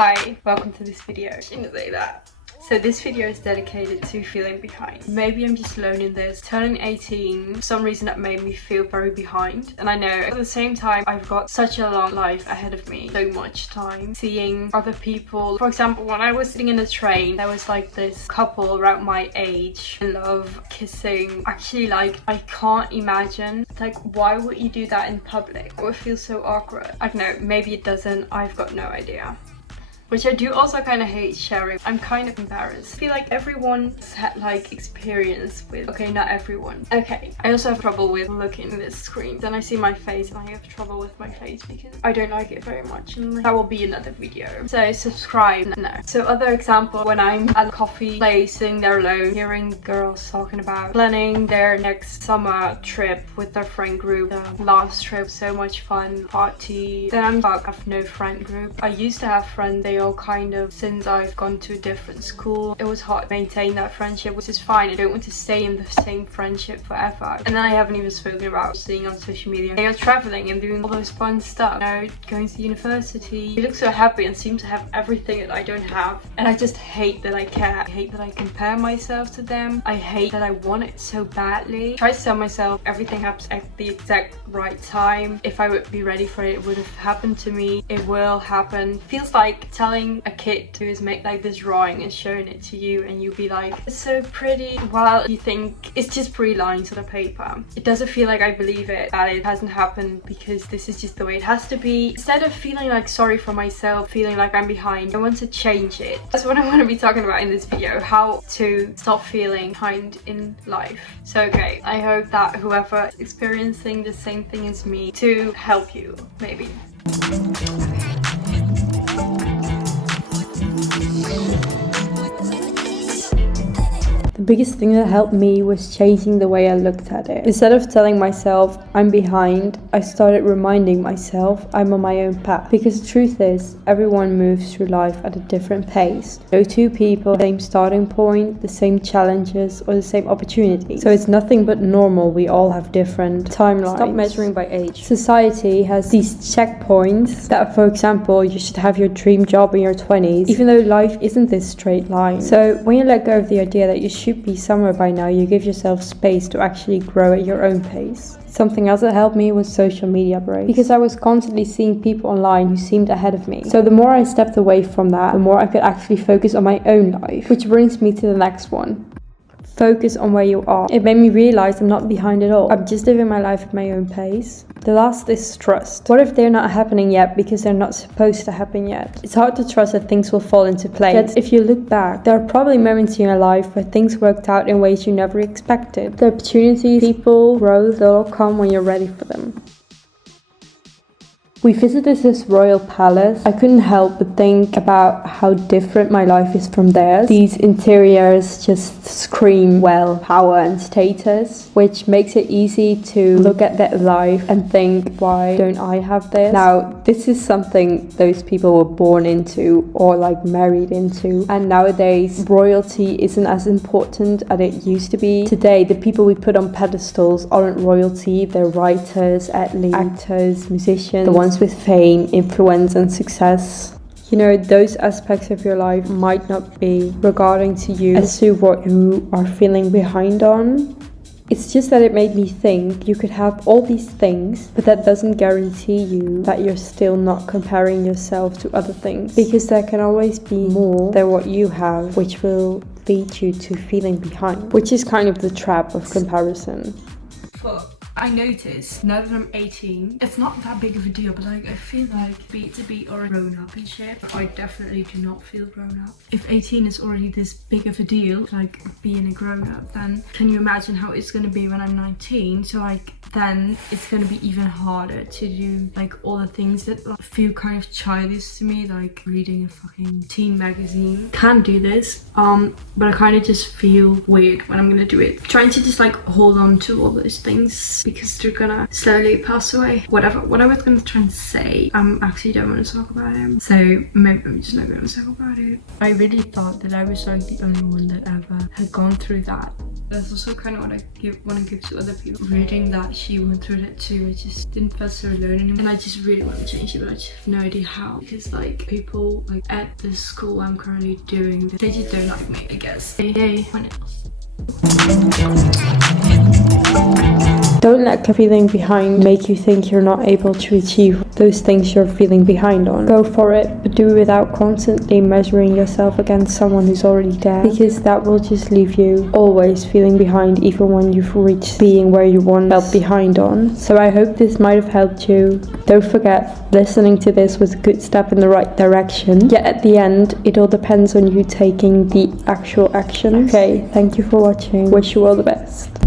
Hi, welcome to this video. I shouldn't say that. So this video is dedicated to feeling behind. Maybe I'm just alone in this. Turning 18, for some reason that made me feel very behind. And I know at the same time, I've got such a long life ahead of me. So much time seeing other people. For example, when I was sitting in the train, there was like this couple around my age. I love kissing. Actually, like, I can't imagine. Like, why would you do that in public? It would feel so awkward. I don't know, maybe it doesn't. I've got no idea. Which I do also kind of hate sharing. I'm kind of embarrassed. I feel like everyone's had like experience with, okay, not everyone. Okay, I also have trouble with looking at this screen. Then I see my face and I have trouble with my face because I don't like it very much, and that will be another video. So subscribe, no. So other example, when I'm at a coffee place sitting there alone, hearing girls talking about planning their next summer trip with their friend group. The last trip, so much fun, party. Then I'm back, I have no friend group. I used to have friends, they all kind of, since I've gone to a different school, it was hard to maintain that friendship, which is fine. I don't want to stay in the same friendship forever. And then I haven't even spoken about seeing on social media. They are traveling and doing all those fun stuff, you know, going to university. They look so happy and seem to have everything that I don't have. And I just hate that I care. I hate that I compare myself to them. I hate that I want it so badly. I try to tell myself everything happens at the exact right time. If I would be ready for it, it would have happened to me. It will happen. Feels like telling a kid to is make like this drawing and showing it to you, and you'll be like, it's so pretty, while you think it's just 3 lines on a paper. It doesn't feel like I believe it, that it hasn't happened because this is just the way it has to be. Instead of feeling like sorry for myself, feeling like I'm behind, I want to change it. That's what I want to be talking about in this video, how to stop feeling behind in life. So okay, I hope that whoever is experiencing the same thing as me to help you, maybe. The biggest thing that helped me was changing the way I looked at it. Instead of telling myself I'm behind, I started reminding myself I'm on my own path. Because the truth is, everyone moves through life at a different pace. No two people, the same starting point, the same challenges, or the same opportunities. So it's nothing but normal. We all have different timelines. Stop measuring by age. Society has these checkpoints that, for example, you should have your dream job in your 20s, even though life isn't this straight line. So when you let go of the idea that you should be somewhere by now, you give yourself space to actually grow at your own pace. Something else that helped me was social media breaks, because I was constantly seeing people online who seemed ahead of me. So the more I stepped away from that, the more I could actually focus on my own life, which brings me to the next one. Focus on where you are. It made me realize I'm not behind at all. I'm just living my life at my own pace. The last is trust. What if they're not happening yet because they're not supposed to happen yet? It's hard to trust that things will fall into place. Yet if you look back, there are probably moments in your life where things worked out in ways you never expected. The opportunities, people, growth, they'll all come when you're ready for them. We visited this royal palace. I couldn't help but think about how different my life is from theirs. These interiors just scream, well, power and status, which makes it easy to look at that life and think, why don't I have this? Now, this is something those people were born into or like married into. And nowadays, royalty isn't as important as it used to be. Today, the people we put on pedestals aren't royalty. They're writers, athletes, actors, musicians, the ones with fame, influence and success. You know, those aspects of your life might not be regarding to you as to what you are feeling behind on. It's just that it made me think you could have all these things, but that doesn't guarantee you that you're still not comparing yourself to other things. Because there can always be more than what you have, which will lead you to feeling behind, which is kind of the trap of comparison. I noticed now that I'm 18, it's not that big of a deal, but like I feel like to be already grown up and shit. I definitely do not feel grown up. If 18 is already this big of a deal, like being a grown up, then can you imagine how it's gonna be when I'm 19? So like then it's gonna be even harder to do like all the things that like, feel kind of childish to me, like reading a fucking teen magazine. Can't do this, but I kind of just feel weird when I'm gonna do it. Trying to just like hold on to all those things because they're gonna slowly pass away. Whatever I was gonna try and say, I actually don't want to talk about him, so maybe I'm just not gonna talk about it. I really thought that I was like the only one that ever had gone through that. That's also kind of what I want to give to other people. Reading that she went through that too, I just didn't feel so alone anymore. And I just really want to change it, but I just have no idea how. Because like people like at the school I'm currently doing, they just don't like me, I guess. Hey, what else? Don't let feeling behind make you think you're not able to achieve those things you're feeling behind on. Go for it, but do it without constantly measuring yourself against someone who's already there, because that will just leave you always feeling behind, even when you've reached being where you once felt behind on. So I hope this might have helped you. Don't forget, listening to this was a good step in the right direction. Yet at the end, it all depends on you taking the actual action. Okay, thank you for watching. Wish you all the best.